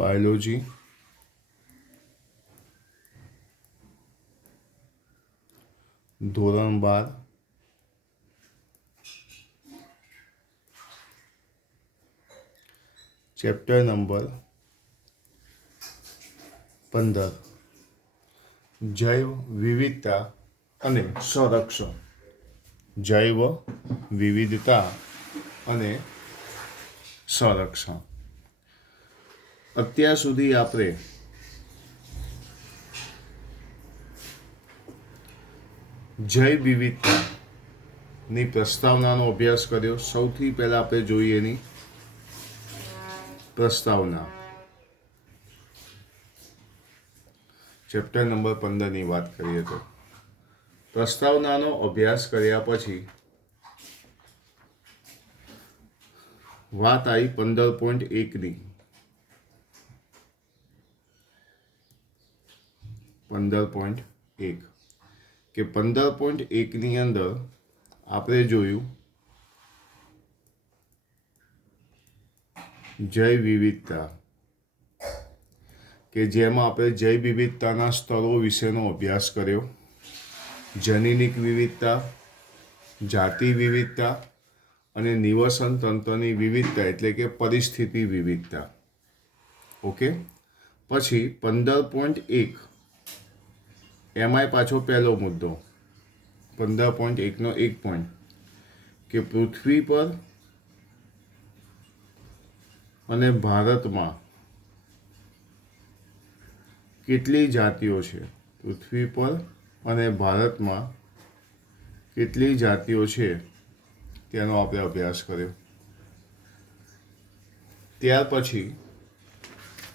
Biology ધોરણ 12 chapter number 15 જૈવ વિવિધતા અને સંરક્ષણ. જૈવ વિવિધતા અને સંરક્ષણ. અત્યાર સુધી આપણે જૈવ વિવિધતાની પ્રસ્તાવનાનો અભ્યાસ કર્યો. સૌથી પહેલાં આપણે જોઈએ એની પ્રસ્તાવના. ચેપ્ટર નંબર 15ની વાત કરીએ તો પ્રસ્તાવનાનો અભ્યાસ કર્યા પછી વાત આવી 15.1ની. 15.1 કે 15.1ની અંદર આપણે જોયું જૈવ વિવિધતા, કે જેમાં આપણે જૈવ વિવિધતાના સ્તરો વિશેનો અભ્યાસ કર્યો. જનીનિક વિવિધતા, જાતિ વિવિધતા અને નિવસન તંત્રની વિવિધતા એટલે કે પરિસ્થિતિ વિવિધતા. ઓકે. પછી 15.1 એમાંય પાછો પહેલો મુદ્દો 15.1નો એક પોઈન્ટ કે પૃથ્વી પર અને ભારતમાં કેટલી જાતિઓ છે. પૃથ્વી પર અને ભારતમાં કેટલી જાતિઓ છે તેનો આપણે અભ્યાસ કર્યો. ત્યાર પછી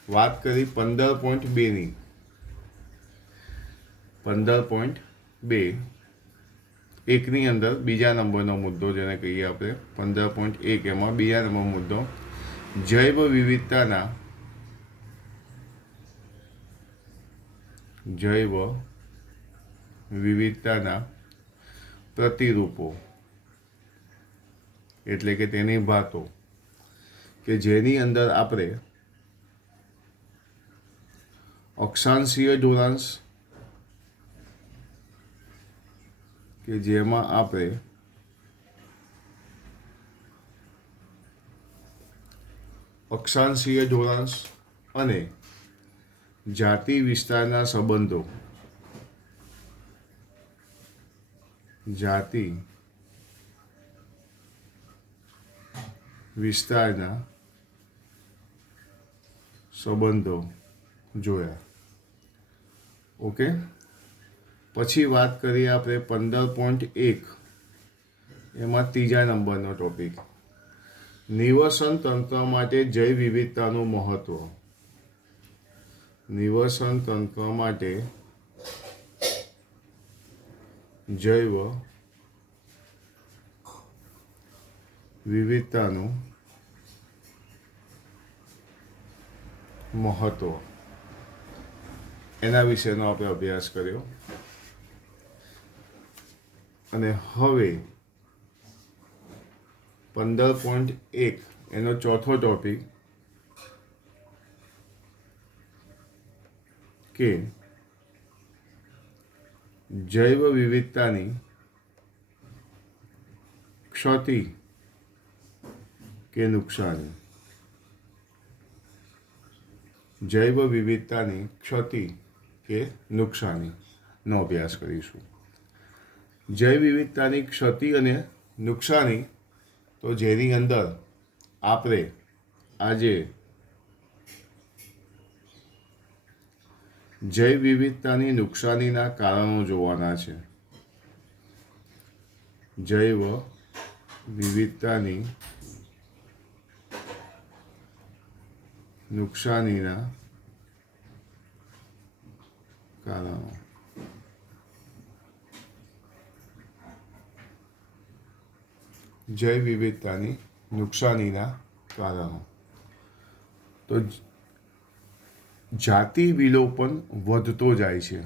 વાત કરી 15.2ની. 15.2 એકની અંદર બીજા નંબરનો મુદ્દો જેને કહીએ આપણે 15.1 એમાં બીજા નંબરનો મુદ્દો જૈવ વિવિધતાના પ્રતિરૂપો એટલે કે તેની વાતો, કે જેની અંદર આપણે અક્ષાંશીય ઢોરાંશ, કે જેમાં આપણે અક્ષાંશીય ઢોરાંશ અને જાતિ વિસ્તારના સંબંધો, જાતિ વિસ્તારના સંબંધો જોયા. ઓકે. પછી વાત કરીએ આપણે 15.1 એમાં ત્રીજા નંબરનો ટોપિક નિવસન તંત્ર માટે જૈવ વિવિધતાનું મહત્વ. નિવસન તંત્ર માટે જૈવ વિવિધતાનું મહત્વ, એના વિશેનો આપણે અભ્યાસ કર્યો. અને હવે 15.1 એનો ચોથો ટોપિક કે જૈવ વિવિધતાની ક્ષતિ કે નુકસાની. જૈવ વિવિધતાની ક્ષતિ કે નુકસાનીનો અભ્યાસ કરીશું. જૈવ વિવિધતાની ક્ષતિ અને નુકસાની તો જેની અંદર આપણે આજે જૈવ વિવિધતાની નુકસાનીના કારણો જોવાના છે. જૈવ વિવિધતાની નુકસાનીના કારણો. જૈવ વિવિધતાની નુકસાનીના કારણો. તો જાતિ વિલોપન વધતો જાય છે.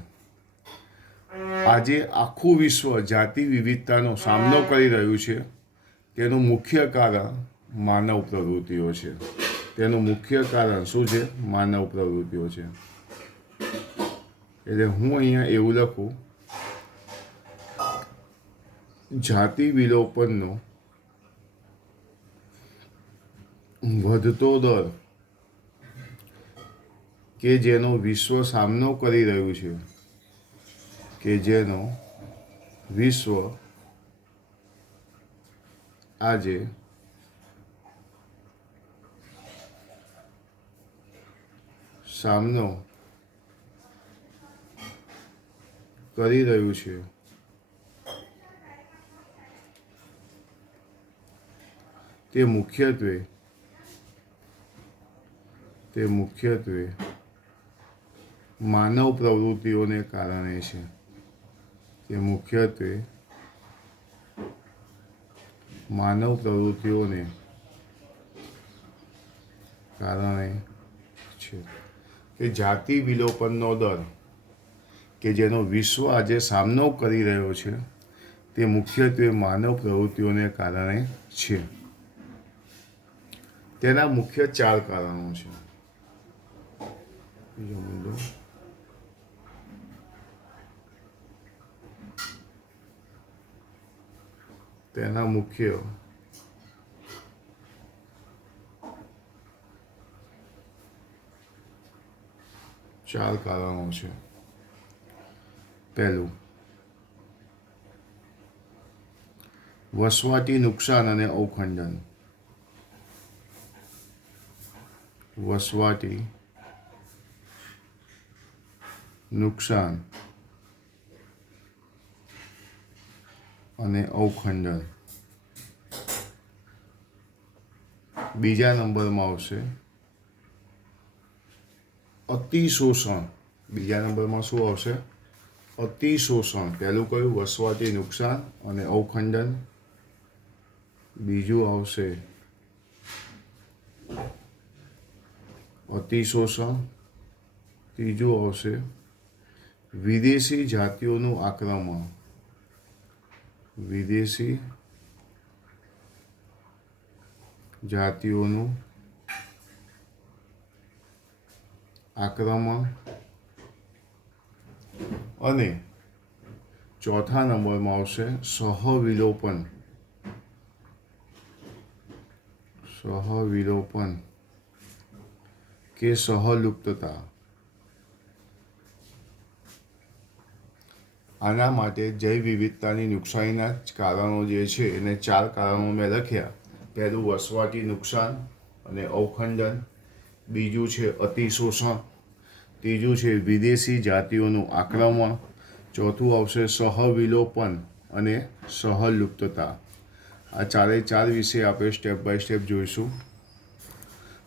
આજે આખું વિશ્વ જાતિ વિવિધતાનો સામનો કરી રહ્યું છે. તેનું મુખ્ય કારણ માનવ પ્રવૃત્તિઓ છે. તેનું મુખ્ય કારણ શું છે? માનવ પ્રવૃત્તિઓ છે. એટલે હું અહીંયા એવું લખું, જાતિ વિલોપનનો વધતો દર કે જેનો વિશ્વ સામનો કરી રહ્યું છે, કે જેનો વિશ્વ આજે સામનો કરી રહ્યું છે, તે મુખ્યત્વે માનવ પ્રવૃત્તિઓને કારણે છે. તે મુખ્યત્વે માનવ પ્રવૃત્તિઓને કારણે છે. કે જાતિ વિલોપનનો દર કે જેનો વિશ્વ આજે સામનો કરી રહ્યો છે, તે મુખ્યત્વે માનવ પ્રવૃત્તિઓને કારણે છે. તેના મુખ્ય 4 કારણો છે. બીજો મુદ્દો, તેના મુખ્ય 4 કારણો છે. પહેલું, વસવાટી નુકસાન અને અવખંડન. વસવાટી નુકસાન અને અવખંડન. બીજા નંબરમાં આવશે અતિશોષણ. બીજા નંબરમાં શું આવશે? અતિશોષણ. પહેલું કયું? વસવાટી નુકસાન અને અવખંડન. બીજું આવશે અતિશોષણ. ત્રીજું આવશે વિદેશી જાતિઓનું આક્રમણ. વિદેશી જાતિઓનું આક્રમણ. અને ચોથા નંબરમાં આવશે સહવિલોપન. સહવિલોપન કે સહલુપ્તતા. આના માટે જૈવ વિવિધતાની નુકસાનીના કારણો જે છે એને 4 કારણો મેં લખ્યા. પહેલું વસવાટી નુકસાન અને અવખંડન. બીજું છે અતિશોષણ. ત્રીજું છે વિદેશી જાતિઓનું આક્રમણ. ચોથું આવશે સહવિલોપન અને સહલુપ્તતા. આ 4 વિશે આપણે સ્ટેપ બાય સ્ટેપ જોઈશું.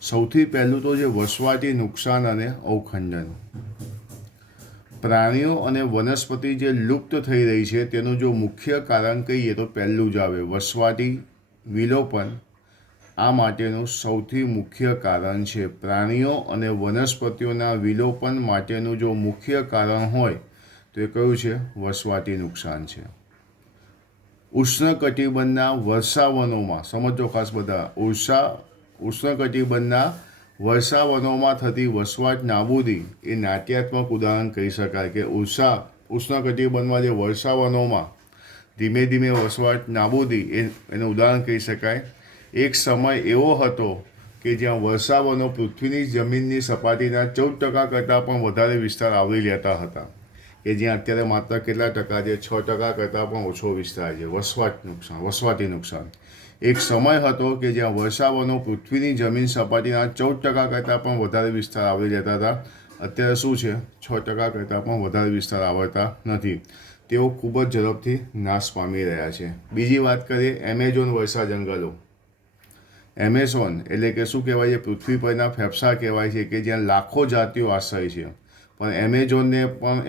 સૌથી પહેલું તો છે વસવાટી નુકસાન અને અવખંડન. પ્રાણીઓ અને વનસ્પતિ જે લુપ્ત થઈ રહી છે તેનું જો મુખ્ય કારણ કહીએ તો પહેલું જ આવે વસવાટી વિલોપન. આ માટેનું સૌથી મુખ્ય કારણ છે. પ્રાણીઓ અને વનસ્પતિઓના વિલોપન માટેનું જો મુખ્ય કારણ હોય તો એ કયું છે? વસવાટી નુકસાન છે. ઉષ્ણકટિબંધના વર્ષાવનોમાં, સમજો ખાસ બધા, ઉષ્ણકટિબંધના વર્ષાવનોમાં થતી વસવાટ નાબૂદી એ નાટ્યાત્મક ઉદાહરણ કહી શકાય. કે ઉષ્ણકટિબંધમાં જે વર્ષાવનોમાં ધીમે ધીમે વસવાટ નાબૂદી એનું ઉદાહરણ કહી શકાય. એક સમય એવો હતો કે જ્યાં વર્ષાવનો પૃથ્વીની જમીનની સપાટીના 14% કરતાં પણ વધારે વિસ્તાર આવરી લેતા હતા, કે જ્યાં અત્યારે માત્ર કેટલા ટકા છે? 6% કરતાં પણ ઓછો વિસ્તાર છે. વસવાટી નુકસાન. એક સમય હતો કે જ્યાં વર્ષાવનો પૃથ્વીની જમીન સપાટીના 14% કરતાં પણ વધારે વિસ્તાર આવરી લેતા હતા. અત્યારે શું છે? 6% કરતાં પણ વધારે વિસ્તાર આવરતા નથી. તેઓ ખૂબ જ ઝડપથી નાશ પામી રહ્યા છે. બીજી વાત કરીએ એમેઝોન વર્ષા જંગલો. એમેઝોન એટલે કે શું કહેવાય છે? પૃથ્વી પરના ફેફસા કહેવાય છે, કે જ્યાં લાખો જાતિઓ આશ્રય છે. પણ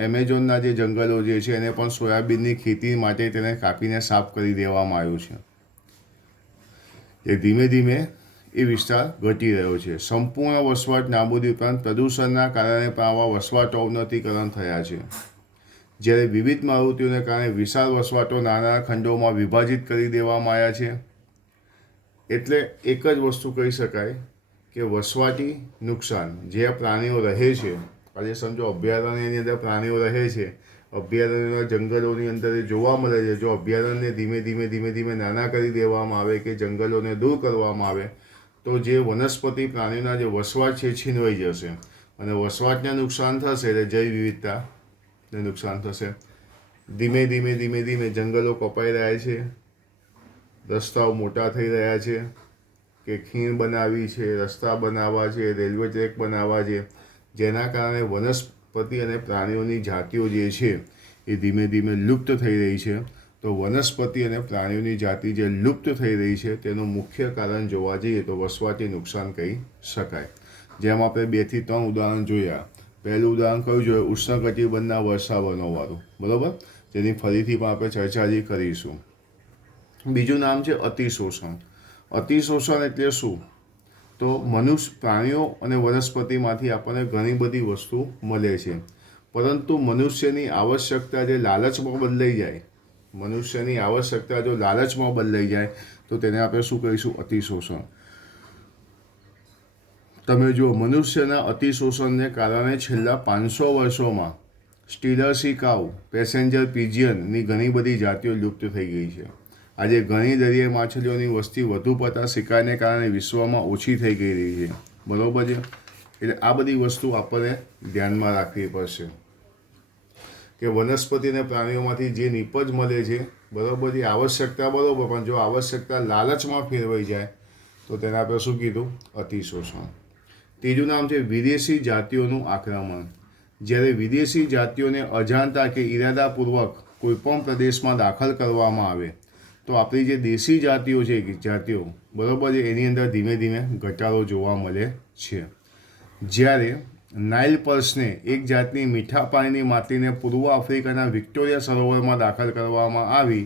એમેઝોનના જે જંગલો જે છે એને પણ સોયાબીનની ખેતી માટે તેને કાપીને સાફ કરી દેવામાં આવ્યું છે. એ ધીમે ધીમે એ વિસ્તાર ઘટી રહ્યો છે. સંપૂર્ણ વસવાટ નાબૂદી ઉપરાંત પ્રદૂષણના કારણે પણ આવા વસવાટો અવનતિકરણ થયા છે. જ્યારે વિવિધ પ્રવૃત્તિઓને કારણે વિશાળ વસવાટો નાના ખંડોમાં વિભાજિત કરી દેવામાં આવ્યા છે. એટલે એક જ વસ્તુ કહી શકાય કે વસવાટી નુકસાન, જે પ્રાણીઓ રહે છે, આજે સમજો અભયારણ્યની અંદર પ્રાણીઓ રહે છે, અભયારણ્યના જંગલોની અંદર એ જોવા મળે છે. જો અભયારણ્યને ધીમે ધીમે નાના કરી દેવામાં આવે કે જંગલોને દૂર કરવામાં આવે તો જે વનસ્પતિ પ્રાણીઓના જે વસવાટ છે છીનવાઈ જશે, અને વસવાટને નુકસાન થશે એટલે જૈવ વિવિધતાને નુકસાન થશે. ધીમે જંગલો કપાઈ રહ્યા છે, રસ્તાઓ મોટા થઈ રહ્યા છે, કે ખીણ બનાવી છે, રસ્તા બનાવવા છે, રેલવે ટ્રેક બનાવવા છે, જેના કારણે વનસ્પતિ અને પ્રાણીઓની જાતિઓ જે છે એ ધીમે લુપ્ત થઈ રહી છે. તો વનસ્પતિ અને પ્રાણીઓની જાતિ જે લુપ્ત થઈ રહી છે તેનું મુખ્ય કારણ જોવા જઈએ તો વસવાટી નુકસાન કહી શકાય. જેમ આપણે 2 થી 3 ઉદાહરણ જોયા. પહેલું ઉદાહરણ કયું જોયું? ઉષ્ણકટિબંધના વર્ષાવનોવાળું, બરાબર, જેની ફરીથી પણ આપણે ચર્ચા હજી કરીશું. બીજું નામ છે અતિશોષણ. અતિશોષણ એટલે શું? તો મનુષ્ય, પ્રાણીઓ અને વનસ્પતિમાંથી આપણને ઘણી બધી વસ્તુ મળે છે, પરંતુ મનુષ્યની આવશ્યકતા જે લાલચમાં બદલાઈ જાય, મનુષ્યની આવશ્યકતા જો લાલચમાં બદલાઈ જાય તો તેને આપણે શું કહીશું? અતિશોષણ. તમે જુઓ, મનુષ્યના અતિશોષણને કારણે છેલ્લા 500 વર્ષોમાં સ્ટીલર્સી કાઉ, પેસેન્જર પિજિયનની ઘણી બધી જાતિઓ લુપ્ત થઈ ગઈ છે. આજે ઘણી દરિયાઈ માછલીઓની વસ્તી વધુ પડતા શિકારને કારણે વિશ્વમાં ઓછી થઈ ગઈ રહી છે, બરાબર છે. એટલે આ બધી વસ્તુ આપણને ધ્યાનમાં રાખવી પડશે કે વનસ્પતિ અને પ્રાણીઓમાંથી જે નીપજ મળે છે, બરાબર છે, આવશ્યકતા બરાબર, પણ જો આવશ્યકતા લાલચમાં ફેરવાઈ જાય તો તેને આપણે શું કીધું? અતિશોષણ. ત્રીજું નામ છે વિદેશી જાતિઓનું આક્રમણ. જ્યારે વિદેશી જાતિઓને અજાણતા કે ઇરાદાપૂર્વક કોઈપણ પ્રદેશમાં દાખલ કરવામાં આવે તો આપણી જે દેશી જાતિઓ છે, બરાબર છે, એની અંદર ધીમે ઘટાડો જોવા મળે છે. જ્યારે નાઇલ પર્સને, એક જાતની મીઠા પાણીની માછલીને પૂર્વ આફ્રિકાના વિક્ટોરિયા સરોવરમાં દાખલ કરવામાં આવી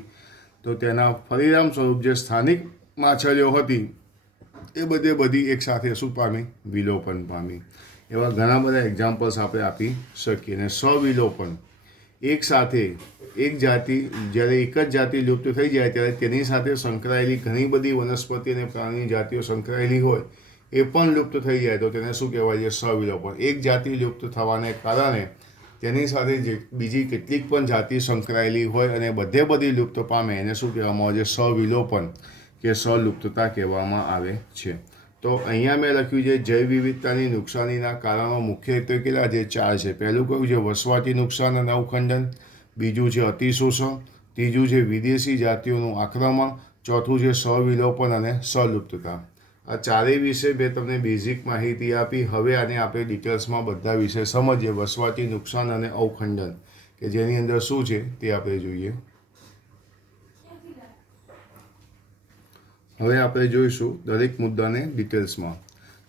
તો તેના પરિણામ સ્વરૂપ જે સ્થાનિક માછલીઓ હતી એ બધી એક સાથે શું પામી? વિલોપન પામી. એવા ઘણા બધા એક્ઝામ્પલ્સ આપણે આપી શકીએ. અને સવિલોપન, એક સાથે એક જાતિ, જ્યારે એક જ જાતિ લુપ્ત થઈ જાય ત્યારે તેની સાથે સંકળાયેલી ઘણી બધી વનસ્પતિ અને પ્રાણીની જાતિઓ સંકળાયેલી હોય એ પણ લુપ્ત થઈ જાય તો તેને શું કહેવાય છે? સવિલોપન. એક જાતિ લુપ્ત થવાને કારણે તેની સાથે જે બીજી કેટલીક પણ જાતિ સંકળાયેલી હોય અને બધી લુપ્ત પામે એને શું કહેવામાં આવે છે? સવિલોપન કે સલુપ્તતા કહેવામાં આવે છે. તો અહીંયા મેં લખ્યું છે જૈવ વિવિધતાની નુકસાનીના કારણો મુખ્યત્વે કેટલા છે? 4 છે. પહેલું કયું છે? વસવાટી નુકસાન અને અવખંડન. બીજું છે અતિશોષણ. ત્રીજું છે વિદેશી જાતિઓનું આક્રમણ. ચોથું છે સવિલોપન અને સલુપ્તતા. આ ચારેય વિશે મેં તમને બેઝિક માહિતી આપી. હવે આને આપણે ડિટેલ્સમાં બધા વિશે સમજીએ. વસવાટી નુકસાન અને અવખંડન કે જેની અંદર શું છે તે આપણે જોઈએ. હવે આપણે જોઈશું દરેક મુદ્દાને ડિટેલ્સમાં.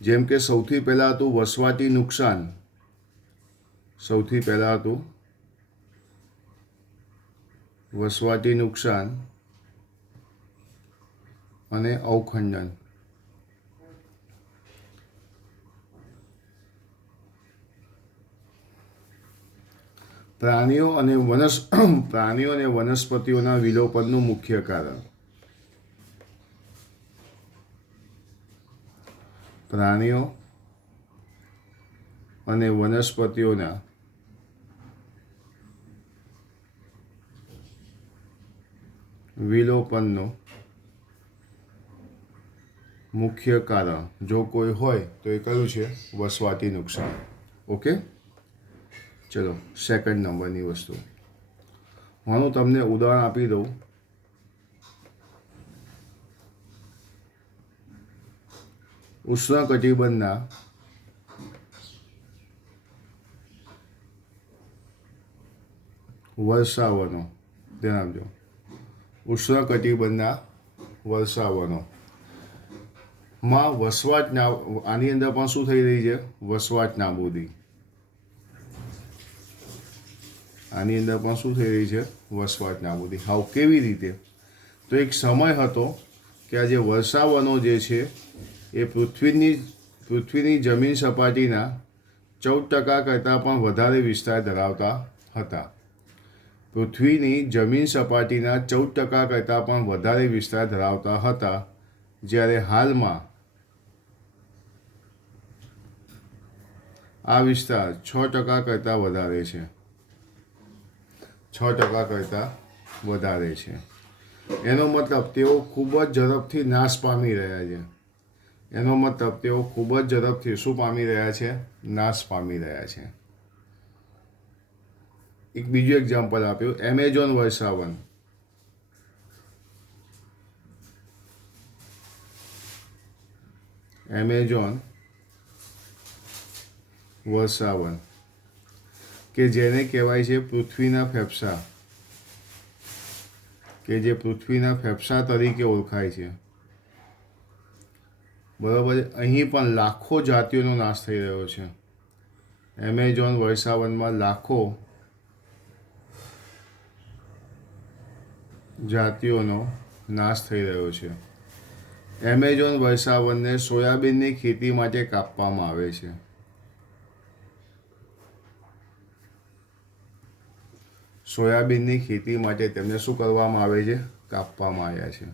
જેમ કે સૌથી પહેલાં હતું વસવાટી નુકસાન. સૌથી પહેલાં હતું વસવાટી નુકસાન અને અવખંડન. પ્રાણીઓ અને વનસ્પતિઓના વિલોપનનું મુખ્ય કારણ. પ્રાણીઓ અને વનસ્પતિઓના વિલોપનનું મુખ્ય કારણ જો કોઈ હોય તો એ કયું છે? વસવાટી નુકસાન. ઓકે, ચલો સેકન્ડ નંબરની વસ્તુ હું તમને ઉદાહરણ આપી દઉં. ઉષ્ણકટિબંધના વર્ષાવનો. ધ્યાન આપજો. ઉષ્ણકટિબંધના વર્ષાવનો માં વસવાટ આની અંદર પણ શું થઈ રહી છે? વસવાટ નાબૂદી. આની અંદર પણ શું થઈ રહી છે? વસવાટ નાબૂદી. હાવ કેવી રીતે? તો એક સમય હતો કે આ જે વર્ષાવનો જે છે એ પૃથ્વીની જમીન સપાટીના 14% કરતાં પણ વધારે વિસ્તાર ધરાવતા હતા. પૃથ્વીની જમીન સપાટીના 14% કરતાં પણ વધારે વિસ્તાર ધરાવતા હતા. જ્યારે હાલમાં આ વિસ્તાર 6% કરતાં વધારે છે. 6% કરતાં વધારે છે. એનો મતલબ તેઓ ખૂબ જ ઝડપથી નાશ પામી રહ્યા છે. એનો મતલબ તેઓ ખૂબ જ ઝડપથી શું પામી રહ્યા છે? નાશ પામી રહ્યા છે. એક બીજું એક્ઝામ્પલ આપ્યું, એમેઝોન વર્ષાવન. એમેઝોન વર્ષાવન કે જેને કહેવાય છે પૃથ્વીના ફેફસા, કે જે પૃથ્વીના ફેફસા તરીકે ઓળખાય છે. બરાબર છે. અહીં પણ લાખો જાતિઓનો નાશ થઈ રહ્યો છે. એમેઝોન વર્ષાવનમાં લાખો જાતિઓનો નાશ થઈ રહ્યો છે. એમેઝોન વર્ષાવનને સોયાબીનની ખેતી માટે કાપવામાં આવે છે. સોયાબીનની ખેતી માટે તેમને શું કરવામાં આવે છે? કાપવામાં આવ્યા છે.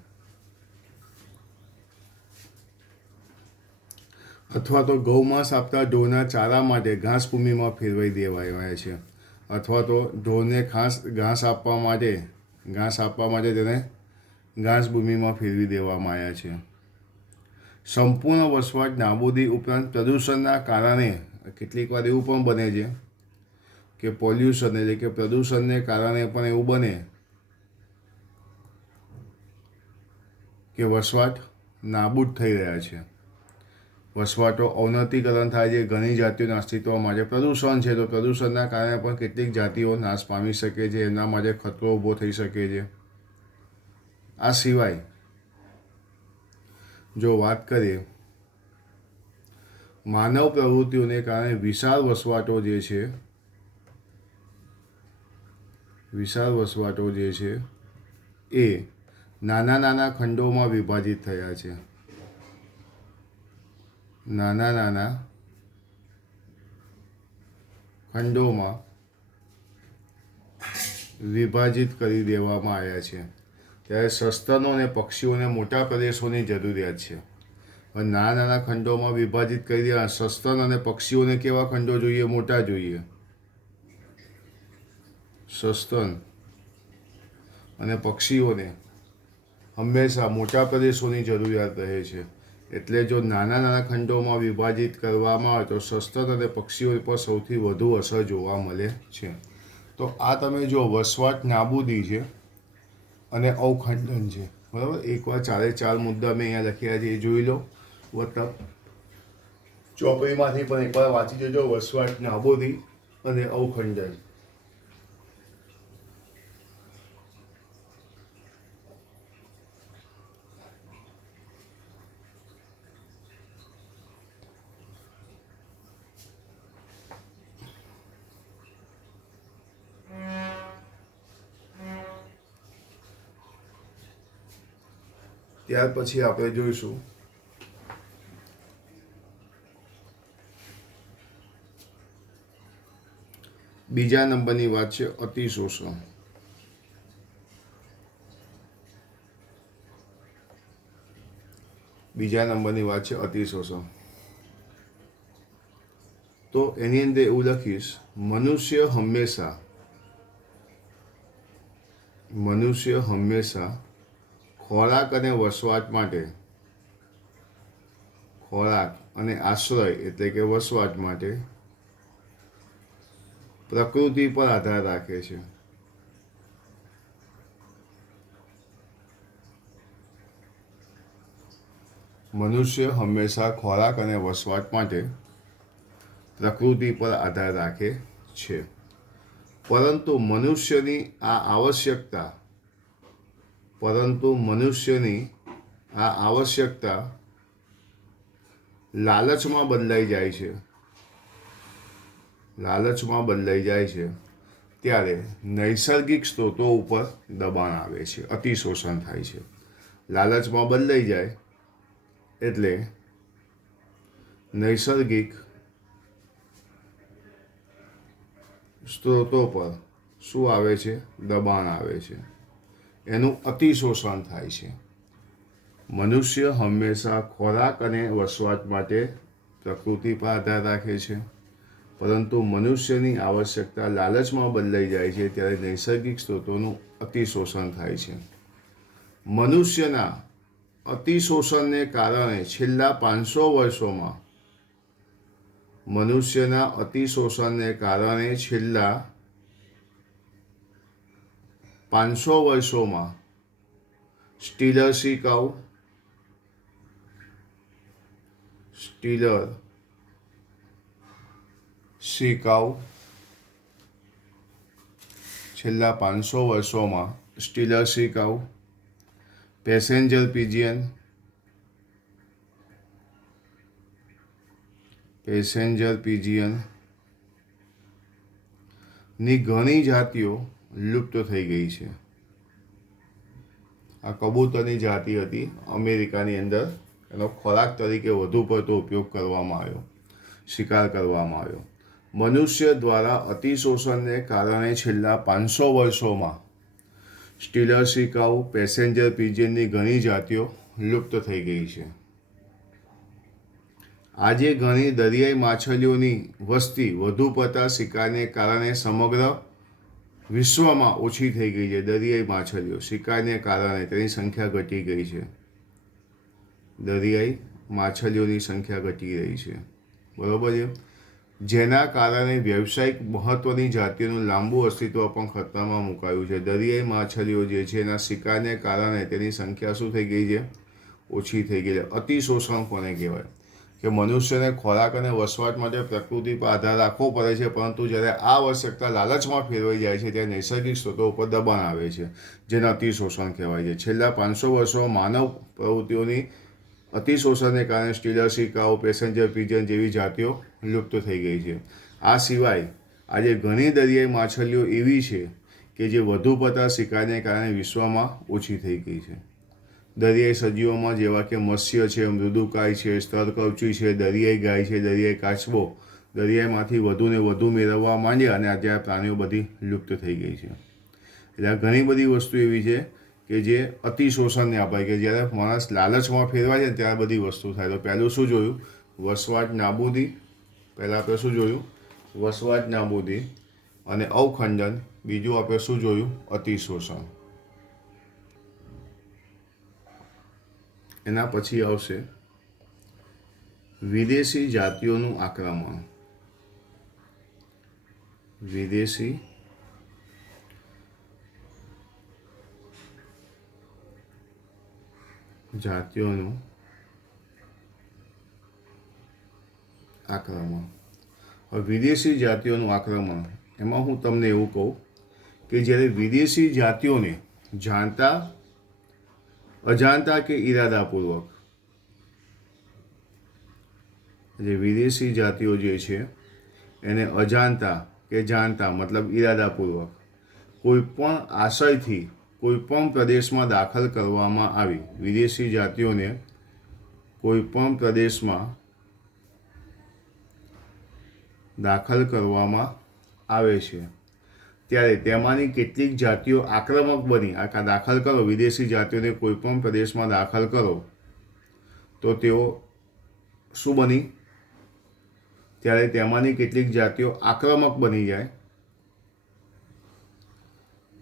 અથવા તો ગૌમાંસ આપતા ઢોરના ચારા માટે ઘાસભૂમિમાં ફેરવાઈ દેવાયા છે. અથવા તો ઢોરને ઘાસ આપવા માટે તેને ઘાસભૂમિમાં ફેરવી દેવામાં આવ્યા છે. સંપૂર્ણ વસવાટ નાબૂદી ઉપરાંત પ્રદૂષણના કારણે કેટલીક વાર એવું પણ બને છે કે પોલ્યુશન એટલે કે પ્રદૂષણને કારણે પણ એવું બને કે વસવાટ નાબૂદ થઈ રહ્યા છે. વસવાટો અવનતિકરણ થાય છે. ઘણી જાતિઓના અસ્તિત્વ માટે પ્રદૂષણ છે, તો પ્રદૂષણના કારણે પણ કેટલીક જાતિઓ નાશ પામી શકે છે. એમના માટે ખતરો ઊભો થઈ શકે છે. આ સિવાય જો વાત કરીએ માનવ પ્રવૃત્તિઓને કારણે વિશાળ વસવાટો જે છે એ નાના નાના ખંડોમાં વિભાજિત થયા છે. નાના નાના ખંડોમાં વિભાજિત કરી દેવામાં આવ્યા છે. ત્યારે સસ્તનો અને પક્ષીઓને મોટા પ્રદેશોની જરૂરિયાત છે. નાના નાના ખંડોમાં વિભાજિત કરી દેવા. સસ્તન અને પક્ષીઓને કેવા ખંડો જોઈએ? મોટા જોઈએ. સસ્તન અને પક્ષીઓને હંમેશા મોટા પ્રદેશોની જરૂરિયાત રહે છે. એટલે જો નાના નાના ખંડોમાં વિભાજિત કરવામાં આવે તો સસ્તન અને પક્ષીઓ પર સૌથી વધુ અસર જોવા મળે છે. તો આ તમે જો વસવાટ નાબૂદી છે અને અવખંડન છે. બરાબર, એકવાર 4 મુદ્દા મેં અહીંયા લખ્યા છે, એ જોઈ લો. મતલબ ચોપડીમાંથી પણ એકવાર વાંચી જજો. વસવાટ નાબૂદી અને અવખંડન. ત્યાર પછી આપણે જોઈશું બીજા નંબરની વાત છે અતિશોષણ. બીજા નંબરની વાત છે અતિશોષણ. તો એની અંદર એવું લખીશ, મનુષ્ય હંમેશા ખોરાક અને વસવાટ માટે, ખોરાક અને આશ્રય એટલે કે વસવાટ માટે પ્રકૃતિ પર આધાર રાખે છે. મનુષ્ય હંમેશા ખોરાક અને વસવાટ માટે પ્રકૃતિ પર આધાર રાખે છે. પરંતુ મનુષ્યની આ આવશ્યકતા લાલચમાં બદલાઈ જાય છે. ત્યારે નૈસર્ગિક સ્ત્રોતો ઉપર દબાણ આવે છે, અતિશોષણ થાય છે. લાલચમાં બદલાઈ જાય એટલે નૈસર્ગિક સ્ત્રોતો પર શું આવે છે? દબાણ આવે છે. એનું અતિશોષણ થાય છે. મનુષ્ય હંમેશા ખોરાક અને વસવાટ માટે પ્રકૃતિ પર આધાર રાખે છે. પરંતુ મનુષ્યની આવશ્યકતા લાલચમાં બદલાઈ જાય છે ત્યારે નૈસર્ગિક સ્ત્રોતોનું અતિશોષણ થાય છે. મનુષ્યના અતિશોષણને કારણે છેલ્લા 500 વર્ષોમાં સ્ટીલર સી કાઉ છેલ્લા 500 વર્ષોમાં સ્ટીલર સી કાઉ, પેસેન્જર પિજિયનની ઘણી જાતિઓ લુપ્ત થઈ ગઈ છે. આ કબૂતરની જાતિ હતી. અમેરિકાની અંદર એનો ખોરાક તરીકે વધુ પડતો ઉપયોગ કરવામાં આવ્યો, શિકાર કરવામાં આવ્યો. મનુષ્ય દ્વારા અતિશોષણને કારણે છેલ્લા 500 વર્ષોમાં સ્ટીલર સી કાઉ, પેસેન્જર પિજિયનની ઘણી જાતિઓ લુપ્ત થઈ ગઈ છે. આજે ઘણી દરિયાઈ માછલીઓની વસ્તી વધુ પડતા શિકારને કારણે સમગ્ર વિશ્વમાં ઓછી થઈ ગઈ છે. દરિયાઈ માછલીઓ શિકારને કારણે તેની સંખ્યા ઘટી ગઈ છે. દરિયાઈ માછલીઓની સંખ્યા ઘટી રહી છે, બરાબર છે. જેના કારણે વ્યવસાયિક મહત્ત્વની જાતિઓનું લાંબુ અસ્તિત્વ પણ ખતરામાં મુકાયું છે. દરિયાઈ માછલીઓ જે છે એના શિકારને કારણે તેની સંખ્યા શું થઈ ગઈ છે? ઓછી થઈ ગઈ છે. અતિશોષણ કોને કહેવાય? કે મનુષ્યને ખોરાક અને વસવાટ માટે પ્રકૃતિ પર આધાર રાખવો પડે છે, પરંતુ જ્યારે આ આવશ્યકતા લાલચમાં ફેરવાઈ જાય છે ત્યારે નૈસર્ગિક સ્ત્રોતો ઉપર દબાણ આવે છે, જેને અતિશોષણ કહેવાય છે. છેલ્લા 500 વર્ષોમાં માનવ પ્રવૃત્તિઓની અતિશોષણને કારણે સ્ટીલર સી કાઉ, પેસેન્જર પિજન જેવી જાતિઓ લુપ્ત થઈ ગઈ છે. આ સિવાય આજે ઘણી દરિયાઈ માછલીઓ એવી છે કે જે વધુ પડતા શિકારને કારણે વિશ્વમાં ઓછી થઈ ગઈ છે. દરિયાઈ સજીવોમાં જેવા કે મત્સ્ય છે, મૃદુકાય છે, સ્તરકવચી છે, દરિયાઈ ગાય છે, દરિયાઈ કાચબો દરિયાઈમાંથી વધુને વધુ મેળવવા માંડ્યા અને આજે આ પ્રાણીઓ બધી લુપ્ત થઈ ગઈ છે. એટલે આ ઘણી બધી વસ્તુ એવી છે કે જે અતિશોષણને અપાય, કે જ્યારે માણસ લાલચમાં ફેરવાય છે ત્યારે બધી વસ્તુ થાય. તો પહેલું શું જોયું? વસવાટ નાબૂદી. પહેલાં આપણે શું જોયું? વસવાટ નાબૂદી અને અવખંડન. બીજું આપણે શું જોયું? અતિશોષણ. એના પછી આવશે વિદેશી જાતિઓનું આક્રમણ. વિદેશી જાતિઓનું આક્રમણ. હવે વિદેશી જાતિઓનું આક્રમણ એમાં હું તમને એવું કહું કે જ્યારે વિદેશી જાતિઓને જાણતા, અજાણતા કે ઈરાદાપૂર્વક, જે વિદેશી જાતિઓ જે છે એને અજાણતા કે જાણતા મતલબ ઈરાદાપૂર્વક કોઈ પણ આશયથી કોઈ પણ પ્રદેશમાં દાખલ કરવામાં આવી. વિદેશી જાતિઓને કોઈ પણ પ્રદેશમાં દાખલ કરવામાં આવે છે ત્યારે તેમાંની કેટલીક જાતિઓ આક્રમક બની. આ દાખલ કરો, વિદેશી જાતિઓને કોઈ પણ પ્રદેશમાં દાખલ કરો તો તેઓ શું બની? ત્યારે તેમાંની કેટલીક જાતિઓ આક્રમક બની જાય.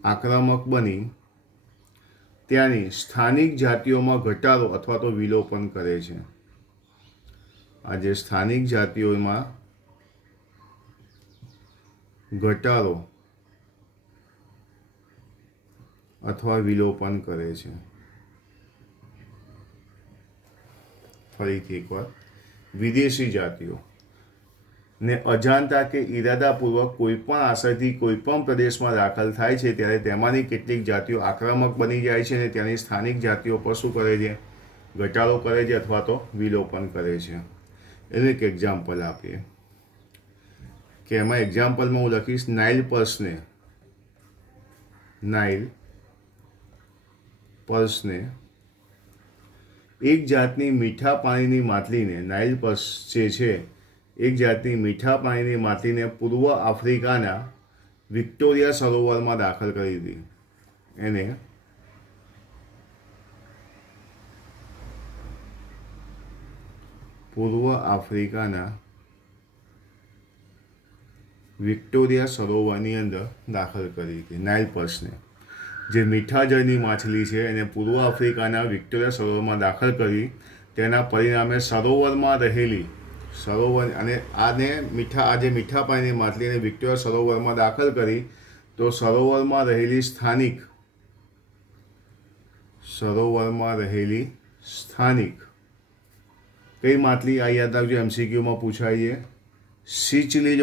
આક્રમક બની ત્યાંની સ્થાનિક જાતિઓમાં ઘટાડો અથવા તો વિલોપન કરે છે. આ જે સ્થાનિક જાતિઓમાં ઘટાડો અથવા વિલોપન કરે છે. ફરીથી એકવાર, વિદેશી જાતિઓ ને અજાણતા કે ઈરાદાપૂર્વક કોઈ પણ આશયથી કોઈ પણ પ્રદેશમાં દાખલ થાય છે ત્યારે તેમાંની કેટલીક જાતિઓ આક્રમક બની જાય છે અને ત્યાંની સ્થાનિક જાતિઓ પર શું કરે છે? ઘટાડો કરે છે અથવા તો વિલોપન કરે છે. એનું એક એક્ઝામ્પલ આપીએ કે એમાં એક્ઝામ્પલમાં હું લખીશ નાઇલ પર્સને એક જાતની મીઠા પાણીની માછલીને, નાઇલ પર્સ જે છે એક જાતની મીઠા પાણીની માછલીને પૂર્વ આફ્રિકાના વિક્ટોરિયા સરોવરમાં દાખલ કરી હતી. એને પૂર્વ આફ્રિકાના વિક્ટોરિયા સરોવરની અંદર દાખલ કરી હતી નાઇલ પર્સને. જે મીઠા જળની માછલી છે એને પૂર્વ આફ્રિકાના વિક્ટોરિયા સરોવરમાં દાખલ કરી. તેના પરિણામે સરોવરમાં રહેલી અને આ જે મીઠા પાણીની માછલીને વિક્ટોરિયા સરોવરમાં દાખલ કરી તો સરોવરમાં રહેલી સ્થાનિક કઈ માછલી આ યાદ રાખજો, એમસીક્યુમાં પૂછાય છે. સિચલીજ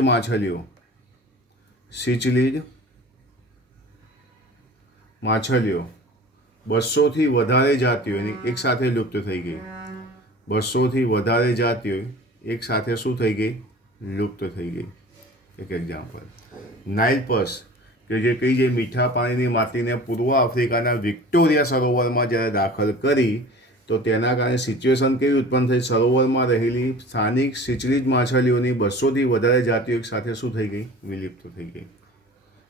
માછલીઓ 200થી વધારે જાતિઓની એકસાથે લુપ્ત થઈ ગઈ. 200થી વધારે જાતિઓ એકસાથે શું થઈ ગઈ? લુપ્ત થઈ ગઈ. એક એક્ઝામ્પલ. નાઇલ પર્સ કે જે મીઠા પાણીની માછલીને પૂર્વ આફ્રિકાના વિક્ટોરિયા સરોવરમાં જ્યારે દાખલ કરી તો તેના કારણે સિચ્યુએશન કેવી ઉત્પન્ન થઈ? સરોવરમાં રહેલી સ્થાનિક સિચલીજ માછલીઓની 200થી વધારે જાતિઓ એક સાથે શું થઈ ગઈ? વિલુપ્ત થઈ ગઈ.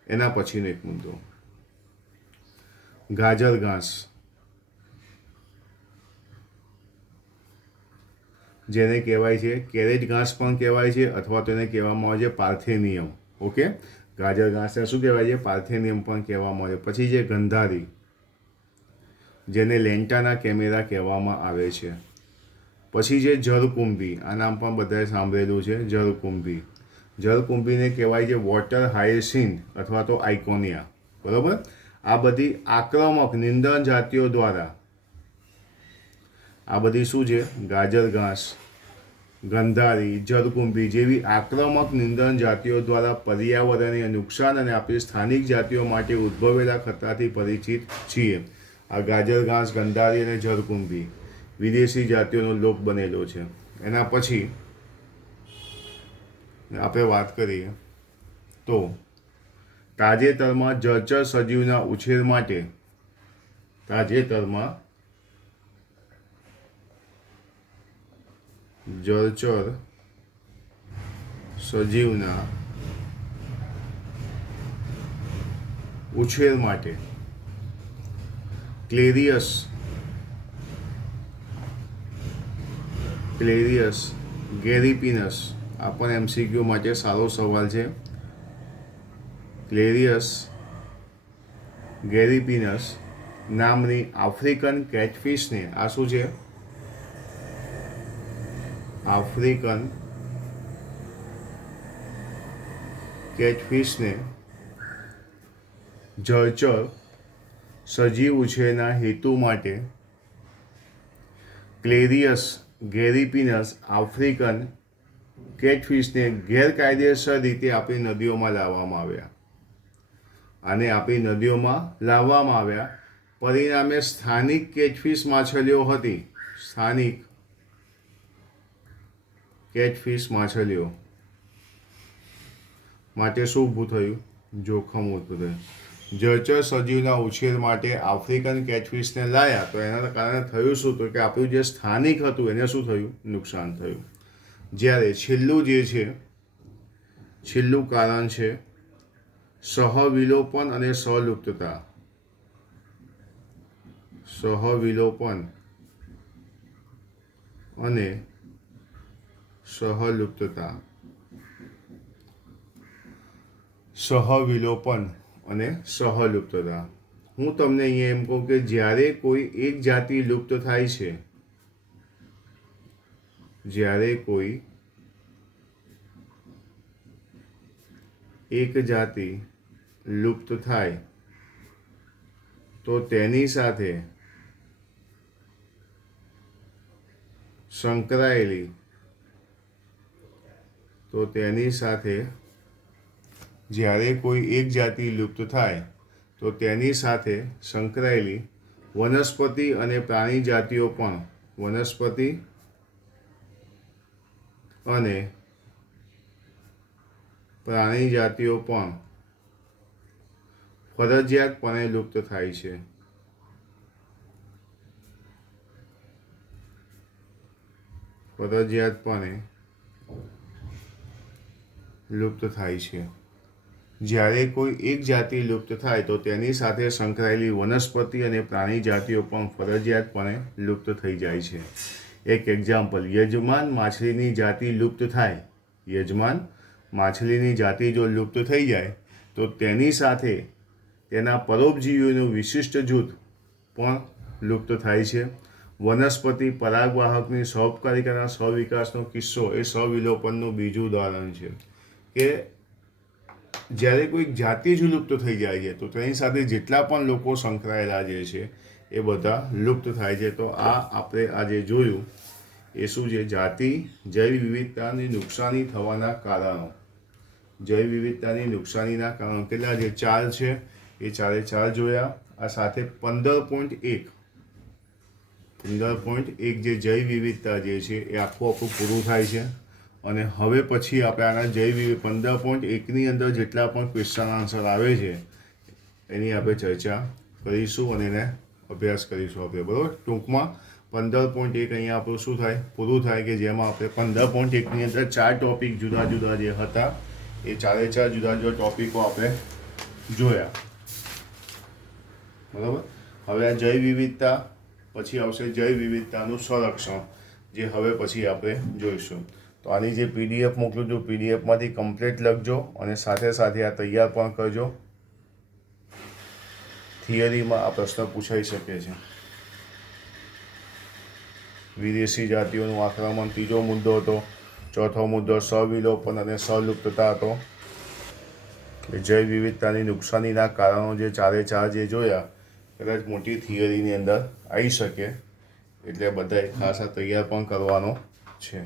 એના પછીનો એક મુદ્દો, ગાજર ઘાસ, જેને કહેવાય છે કેરેટ ઘાસ પણ કહેવાય છે, અથવા તો એને કહેવામાં આવે છે પાર્થેનિયમ. ઓકે, ગાજર ઘાસને શું કહેવાય છે? પાર્થેનિયમ પણ કહેવામાં આવે. પછી જે ગંધારી, જેને લેન્ટાના કેમેરા કહેવામાં આવે છે. પછી જે જળકુંભી, આ નામ પણ બધાએ સાંભળેલું છે, જળકુંભી. જળકુંભીને કહેવાય છે વોટર હાયસિન્થ અથવા તો આઇકોનિયા. બરાબર. આ બધી આક્રમક નિંદણ જાતિઓ દ્વારા, આ બધી શું છે? ગાજર ઘાસ, ગંધારી, જળકુંભી જેવી આક્રમક નિંદણ જાતિઓ દ્વારા પર્યાવરણીય નુકસાન અને આપણી સ્થાનિક જાતિઓ માટે ઉદ્ભવેલા ખતરાથી પરિચિત છીએ. આ ગાજર ઘાસ, ગંધારી અને જળકુંભી વિદેશી જાતિઓનો લોપ બનેલો છે. એના પછી આપણે વાત કરીએ તો તાજેતરમાં જળચર સજીવના ઉછેર માટે જળચર સજીવના ઉછેર માટે ક્લેરિયસ ગેરીપિનસ, આ પણ એમસીક્યુ માટે સારો સવાલ છે. ક્લેરિયસ ગેરીપિનસ નામની આફ્રિકન કેટફિશને, આ શું છે? આફ્રિકન કેટફિશને જળચર સજીવ ઉછેરના હેતુ માટે ક્લેરિયસ ગેરીપિનસ આફ્રિકન કેટફિશને ગેરકાયદેસર રીતે આપણી નદીઓમાં લાવવામાં આવ્યા. અને આપણી નદીઓમાં લાવવામાં આવ્યા પરિણામે સ્થાનિક કેટફિશ માછલીઓ હતી. સ્થાનિક કેટફિશ માછલીઓ માટે શું ઊભું થયું? જોખમ ઊભું થયું. જળચર સજીવના ઉછેર માટે આફ્રિકન કેટફિશને લાયા તો એના કારણે થયું શું? તો કે આપણું જે સ્થાનિક હતું એને શું થયું? નુકસાન થયું. જ્યારે છેલ્લું કારણ છે સહવિલોપન અને સલુપ્તતા. સહવિલોપન અને સહલુપ્તતા. સહવિલોપન અને સહલુપ્તતા. હું તમને અહીંયા એમ કહું કે જ્યારે કોઈ એક જાતિ લુપ્ત થાય છે, જ્યારે કોઈ એક જાતિ લુપ્ત થાય તો તેની સાથે સંકળાયેલી જ્યારે કોઈ એક જાતિ લુપ્ત થાય તો તેની સાથે સંકળાયેલી વનસ્પતિ અને પ્રાણી જાતિઓ પણ ફરજિયાતપણે લુપ્ત થાય છે. જ્યારે કોઈ એક જાતિ લુપ્ત થાય તો તેની સાથે સંકળાયેલી વનસ્પતિ અને પ્રાણી જાતિઓ પણ ફરજિયાતપણે લુપ્ત થઈ જાય છે. એક એક્ઝામ્પલ, યજમાન માછલીની જાતિ લુપ્ત થાય. યજમાન માછલીની જાતિ જો લુપ્ત થઈ જાય તો તેની સાથે તેના પરોપજીવીઓનું વિશિષ્ટ જૂથ પણ લુપ્ત થાય છે. વનસ્પતિ પરાગવાહકની સૌપકારિતાના સ્વવિકાસનો કિસ્સો એ સ્વવિલોપનનું બીજું ઉદાહરણ છે કે જ્યારે કોઈક જાતિ જ લુપ્ત થઈ જાય છે તો તેની સાથે જેટલા પણ લોકો સંકળાયેલા જે છે એ બધા લુપ્ત થાય છે. તો આ આપણે આજે જોયું એ શું છે? જાતિ જૈવ વિવિધતાની નુકસાની થવાના કારણો. જૈવ વિવિધતાની નુકસાનીના કારણો કેટલા છે? 4 છે. એ 4 જોયા. આ સાથે 15.1 જે જૈવ વિવિધતા જે છે એ આખું પૂરું થાય છે. અને હવે પછી આપણે આના જૈવ વિવિધ 15.1ની અંદર જેટલા પણ ક્વેશ્ચન આન્સર આવે છે એની આપણે ચર્ચા કરીશું અને એને અભ્યાસ કરીશું આપણે, બરાબર. ટૂંકમાં 15.1 અહીંયા આપણું શું થાય? પૂરું થાય, કે જેમાં આપણે 15.1ની અંદર 4 ટોપિક જુદા જુદા જે હતા એ 4 જુદા જુદા ટોપિકો આપણે જોયા, બરાબર. હવે આ જૈવ વિવિધતા પછી આવશે જૈવ વિવિધતાનું સંરક્ષણ, જે હવે પછી આપણે જોઈશું. તો આની જે PDF મોકલું છું, PDFમાંથી કમ્પ્લીટ લખજો અને સાથે સાથે આ તૈયાર પણ કરજો. થિયરીમાં આ પ્રશ્ન પૂછાઈ શકે છે. વિદેશી જાતિઓનું આક્રમણ ત્રીજો મુદ્દો હતો. ચોથો મુદ્દો સ્વવિલોપન અને સલુપ્તતા હતો. જૈવ વિવિધતાની નુકસાનીના કારણો જે 4 જે જોયા કદાચ મોટી થિયરીની અંદર આવી શકે, એટલે બધાએ ખાસ આ તૈયાર પણ કરવાનો છે.